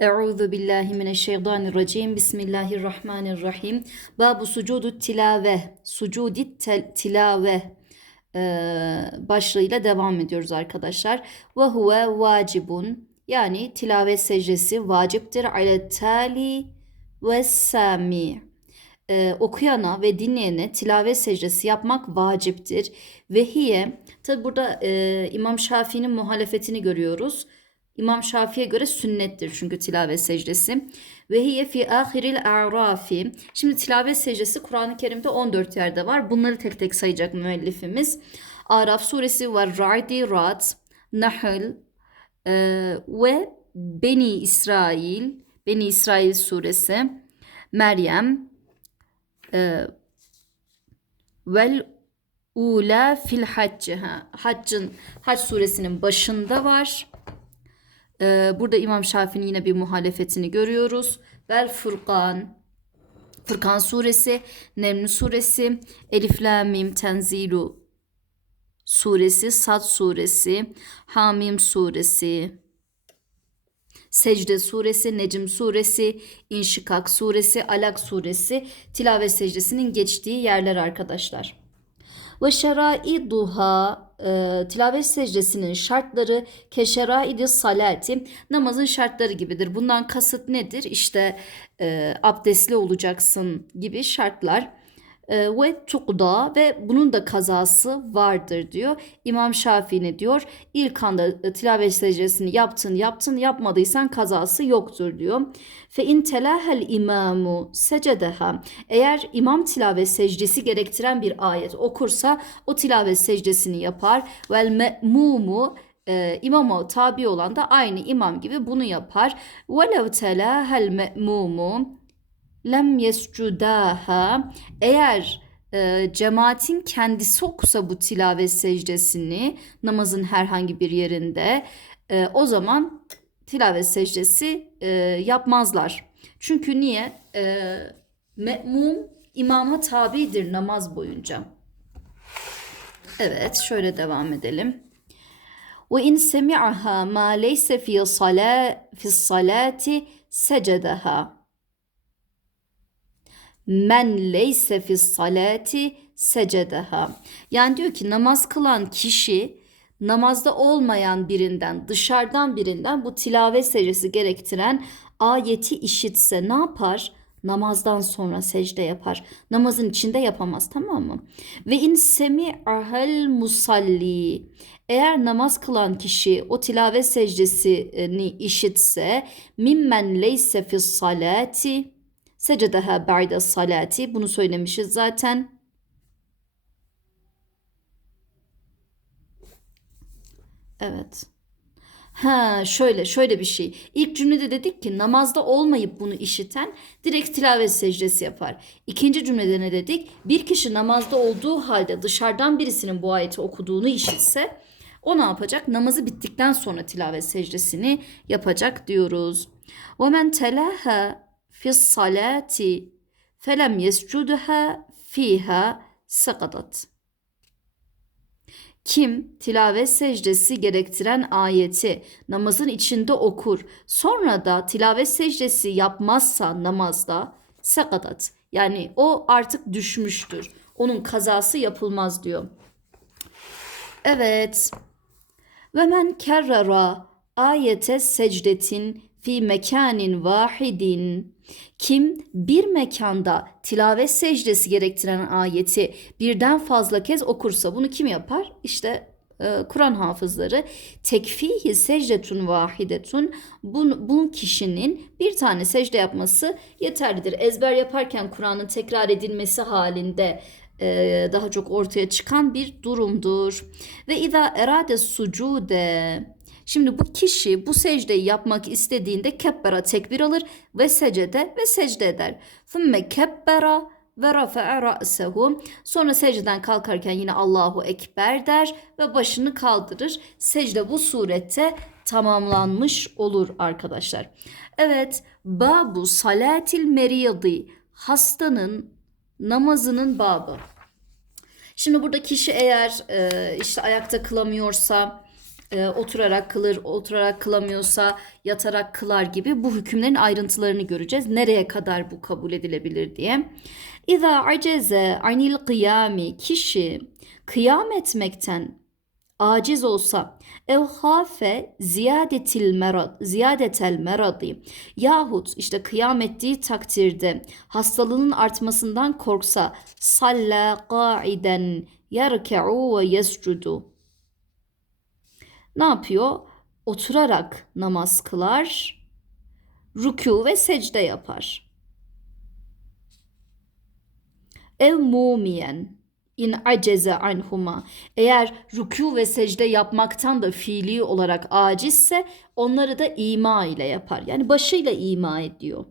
Euzu billahi mineşşeytanirracim. Bismillahirrahmanirrahim. Babu sucudu tilave. Sucudi tilave e, başlığıyla devam ediyoruz arkadaşlar. Ve huve vacibun. Yani tilavet secdesi vaciptir. Ale tali ve sami. E, okuyana ve dinleyene tilavet secdesi yapmak vaciptir. Ve hiye, tabi burada e, İmam Şafii'nin muhalefetini görüyoruz. İmam Şafii'ye göre sünnettir çünkü tilavet secdesi. Ve hiye fi ahiril a'rafi. Şimdi tilavet secdesi Kur'an-ı Kerim'de 14 yerde var. Bunları tek tek sayacak müellifimiz. Araf suresi var. Ra'di, Ra'd, Nahl e, ve Beni İsrail, Beni İsrail suresi, Meryem, e, vel ula fil haccı. Ha, haccın, hac suresinin başında var. Ee, burada İmam Şafii'nin yine bir muhalefetini görüyoruz. Vel Furkan, Furkan suresi, Neml suresi, Elif la mim tenzilu suresi, Sad suresi, Hamim suresi, Secde suresi, Necm suresi, İnşikak suresi, Alak suresi tilavet secdesinin geçtiği yerler arkadaşlar. Ve şeraiduha e, tilavet secdesinin şartları keşeraidi salati namazın şartları gibidir. Bundan kasıt nedir? İşte e, abdestli olacaksın gibi şartlar. E, ve tukda ve bunun da kazası vardır diyor. İmam Şafii ne diyor? İlk anda e, tilavet secdesini yaptın yaptın yapmadıysan kazası yoktur diyor. Fe in telahel imamu secedeha. Eğer imam tilavet secdesi gerektiren bir ayet okursa o tilavet secdesini yapar. Vel me'mumu e, imama tabi olan da aynı imam gibi bunu yapar. Velev telahel me'mumu lem yescudaha eğer e, cemaatin kendisi okusa bu tilavet secdesini namazın herhangi bir yerinde e, o zaman tilavet secdesi e, yapmazlar. Çünkü niye? E, me'mum imama tabidir namaz boyunca. Evet şöyle devam edelim. Ve in semi'aha ma leyse fi sala fi salati secedeha men leyse fi salati secedeha. Yani diyor ki namaz kılan kişi namazda olmayan birinden, dışarıdan birinden bu tilavet secdesi gerektiren ayeti işitse ne yapar? Namazdan sonra secde yapar. Namazın içinde yapamaz tamam mı? Ve in semi'ahel musalli. Eğer namaz kılan kişi o tilavet secdesini işitse mimmen leyse fi salati Secedeha ba'de salati. Bunu söylemişiz zaten. Evet. Ha şöyle şöyle bir şey. İlk cümlede dedik ki namazda olmayıp bunu işiten direkt tilavet secdesi yapar. İkinci cümlede ne dedik? Bir kişi namazda olduğu halde dışarıdan birisinin bu ayeti okuduğunu işitse o ne yapacak? Namazı bittikten sonra tilavet secdesini yapacak diyoruz. وَمَنْ تَلَاهَا fi salati felem yescudha fiha sakadat. Kim tilavet secdesi gerektiren ayeti namazın içinde okur sonra da tilavet secdesi yapmazsa namazda sakadat yani o artık düşmüştür. Onun kazası yapılmaz diyor. Evet. Ve men kerrara ayete secdetin fi mekanin vahidin kim bir mekanda tilavet secdesi gerektiren ayeti birden fazla kez okursa bunu kim yapar? İşte e, Kur'an hafızları tekfihi secdetun vahidetun bu, bu kişinin bir tane secde yapması yeterlidir. Ezber yaparken Kur'an'ın tekrar edilmesi halinde e, daha çok ortaya çıkan bir durumdur. Ve izâ erade sucude Şimdi bu kişi bu secdeyi yapmak istediğinde kebbera tekbir alır ve secde ve secde eder. Thumme kebbera ve rafa'a ra'sehu. Sonra secdeden kalkarken yine Allahu Ekber der ve başını kaldırır. Secde bu surette tamamlanmış olur arkadaşlar. Evet, babu salatil meriyadi hastanın namazının babı. Şimdi burada kişi eğer e, işte ayakta kılamıyorsa e, oturarak kılır, oturarak kılamıyorsa yatarak kılar gibi bu hükümlerin ayrıntılarını göreceğiz. Nereye kadar bu kabul edilebilir diye. İza aceze anil kıyami kişi kıyam etmekten aciz olsa ev hafe ziyadetil merad ziyadetel meradi yahut işte kıyam ettiği takdirde hastalığının artmasından korksa salla qaiden yerke'u ve yescudu ne yapıyor? Oturarak namaz kılar, rükû ve secde yapar. Ev mumiyen in aceze anhuma. Eğer rükû ve secde yapmaktan da fiili olarak acizse onları da ima ile yapar. Yani başıyla ima ediyor.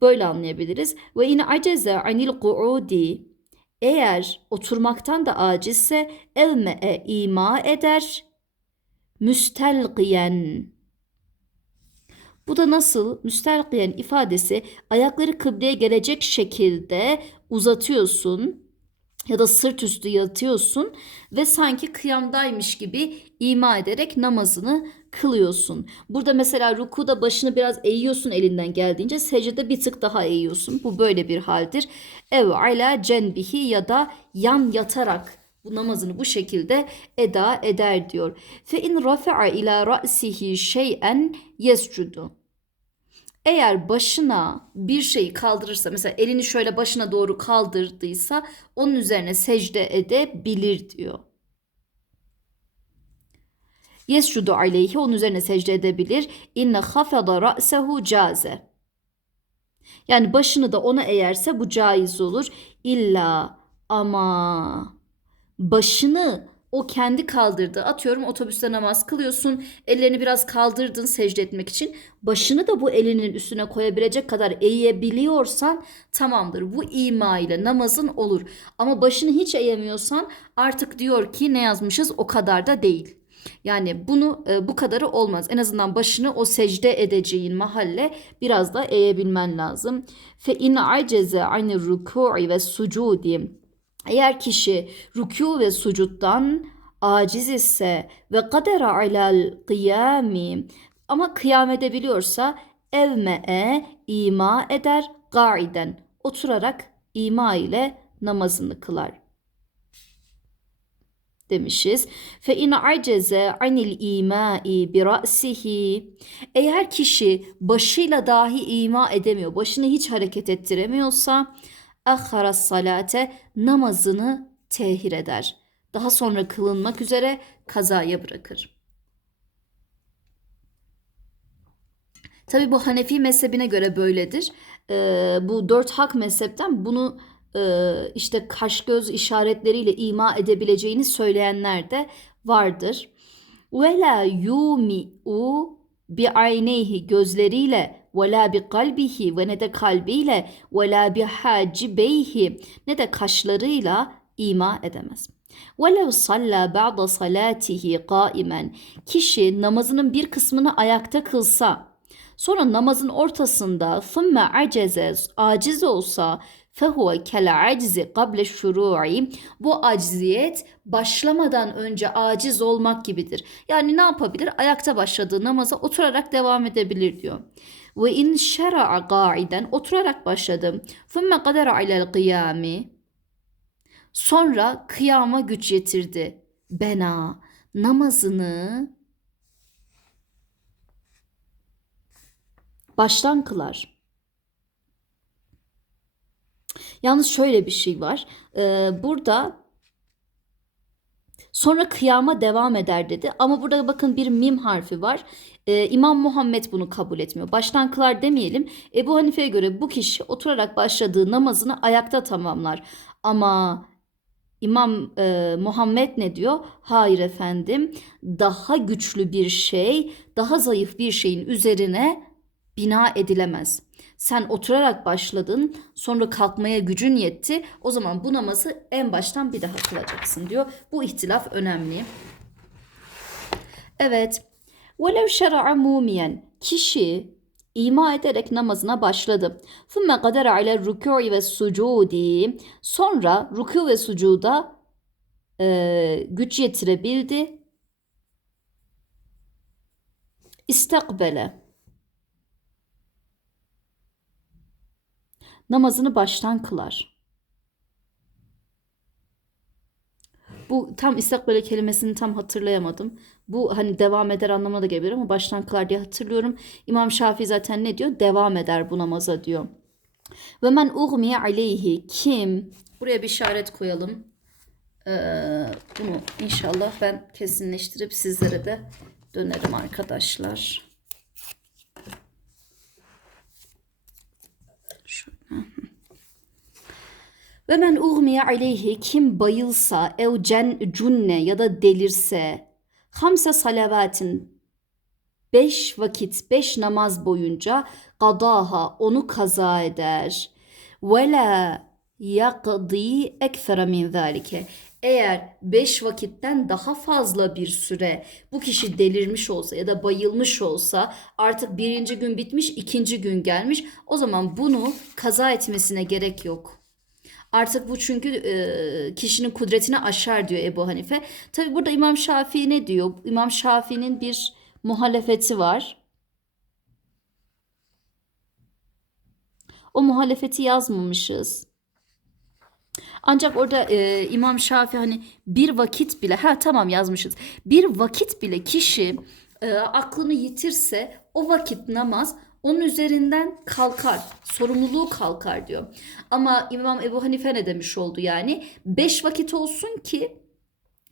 Böyle anlayabiliriz. Ve in aceze anil kuudi. Eğer oturmaktan da acizse elme'e ima eder. Müstelqiyen. Bu da nasıl? Müstelqiyen ifadesi ayakları kıbleye gelecek şekilde uzatıyorsun ya da sırt üstü yatıyorsun ve sanki kıyamdaymış gibi ima ederek namazını kılıyorsun. Burada mesela rukuda başını biraz eğiyorsun elinden geldiğince secdede bir tık daha eğiyorsun. Bu böyle bir haldir. Ev ala cenbihi ya da yan yatarak bu namazını bu şekilde eda eder diyor. Fe in rafa'a ila ra'sihi şey'en yescudu. Eğer başına bir şeyi kaldırırsa mesela elini şöyle başına doğru kaldırdıysa onun üzerine secde edebilir diyor. Yescudu aleyhi onun üzerine secde edebilir. İnne hafada ra'sehu caze. Yani başını da ona eğerse bu caiz olur. İlla ama başını o kendi kaldırdı. Atıyorum otobüste namaz kılıyorsun. Ellerini biraz kaldırdın secde etmek için. Başını da bu elinin üstüne koyabilecek kadar eğebiliyorsan tamamdır. Bu ima ile namazın olur. Ama başını hiç eğemiyorsan artık diyor ki ne yazmışız o kadar da değil. Yani bunu e, bu kadarı olmaz. En azından başını o secde edeceğin mahalle biraz da eğebilmen lazım. Fe in aceze ani ruku'i ve sucudi eğer kişi rükû ve sucuttan aciz ise ve kadera alal kıyami ama kıyam edebiliyorsa evme'e ima eder gaiden oturarak ima ile namazını kılar demişiz. Fe in aceze anil imai bi ra'sihi eğer kişi başıyla dahi ima edemiyor, başını hiç hareket ettiremiyorsa ahhara salate namazını tehir eder. Daha sonra kılınmak üzere kazaya bırakır. Tabi bu Hanefi mezhebine göre böyledir. Ee, bu dört hak mezhepten bunu e, işte kaş göz işaretleriyle ima edebileceğini söyleyenler de vardır. Ve la yumi'u bi ayneyhi gözleriyle ve la bi kalbihi ve ne de kalbiyle ve la bi hacibeyhi ne de kaşlarıyla ima edemez. وَلَوْ صَلَّى بَعْضَ صَلَاتِهِ قَائِمًا Kişi namazının bir kısmını ayakta kılsa, sonra namazın ortasında ثُمَّ عَجَزَ aciz olsa فَهُوَ كَالْعَجْزِ قَبْلَ الشُّرُوعِ Bu acziyet başlamadan önce aciz olmak gibidir. Yani ne yapabilir? Ayakta başladığı namaza oturarak devam edebilir diyor. Ve in şera'a qa'iden oturarak başladım. Thumme kadera alel kıyami. Sonra kıyama güç yetirdi. Bena namazını baştan kılar. Yalnız şöyle bir şey var. Ee, burada sonra kıyama devam eder dedi. Ama burada bakın bir mim harfi var. Ee, İmam Muhammed bunu kabul etmiyor. Baştan kılar demeyelim. Ebu Hanife'ye göre bu kişi oturarak başladığı namazını ayakta tamamlar. Ama İmam e, Muhammed ne diyor? Hayır efendim daha güçlü bir şey, daha zayıf bir şeyin üzerine bina edilemez. Sen oturarak başladın, sonra kalkmaya gücün yetti. O zaman bu namazı en baştan bir daha kılacaksın diyor. Bu ihtilaf önemli. Evet. وَلَوْ شَرَعَ مُومِيًا Kişi ima ederek namazına başladı. ثُمَّ قَدَرَ عَلَى الرُّكُعِ وَالسُّجُودِ Sonra rükû ve sucuda e, güç yetirebildi. İstakbele. Namazını baştan kılar. Bu tam istakbele kelimesini tam hatırlayamadım. Bu hani devam eder anlamına da gelebilir ama baştan kılar diye hatırlıyorum. İmam Şafii zaten ne diyor? Devam eder bu namaza diyor. Ve men ugmiye aleyhi kim? Buraya bir işaret koyalım. Ee, bunu inşallah ben kesinleştirip sizlere de dönerim arkadaşlar. Ve men ugmiye aleyhi kim bayılsa ev cen cunne ya da delirse hamse salavatin beş vakit beş namaz boyunca kadaha onu kaza eder. Ve la yakdi ekfere min zalike. Eğer beş vakitten daha fazla bir süre bu kişi delirmiş olsa ya da bayılmış olsa artık birinci gün bitmiş ikinci gün gelmiş o zaman bunu kaza etmesine gerek yok. Artık bu çünkü e, kişinin kudretini aşar diyor Ebu Hanife. Tabi burada İmam Şafii ne diyor? İmam Şafii'nin bir muhalefeti var. O muhalefeti yazmamışız. Ancak orada e, İmam Şafii hani bir vakit bile ha tamam yazmışız. Bir vakit bile kişi e, aklını yitirse o vakit namaz onun üzerinden kalkar. Sorumluluğu kalkar diyor. Ama İmam Ebu Hanife ne demiş oldu yani? Beş vakit olsun ki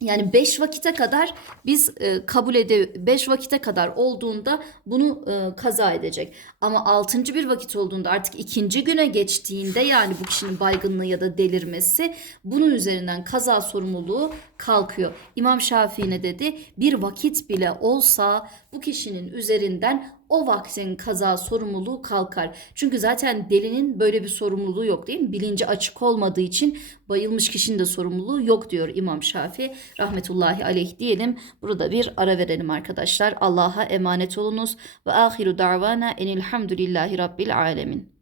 yani 5 vakite kadar biz e, kabul ede 5 vakite kadar olduğunda bunu e, kaza edecek. Ama 6. bir vakit olduğunda artık ikinci güne geçtiğinde yani bu kişinin baygınlığı ya da delirmesi bunun üzerinden kaza sorumluluğu kalkıyor. İmam Şafii ne dedi? Bir vakit bile olsa bu kişinin üzerinden o vaktin kaza sorumluluğu kalkar. Çünkü zaten delinin böyle bir sorumluluğu yok değil mi? Bilinci açık olmadığı için bayılmış kişinin de sorumluluğu yok diyor İmam Şafii. Rahmetullahi aleyh diyelim. Burada bir ara verelim arkadaşlar. Allah'a emanet olunuz. Ve ahiru davana enilhamdülillahi rabbil alemin.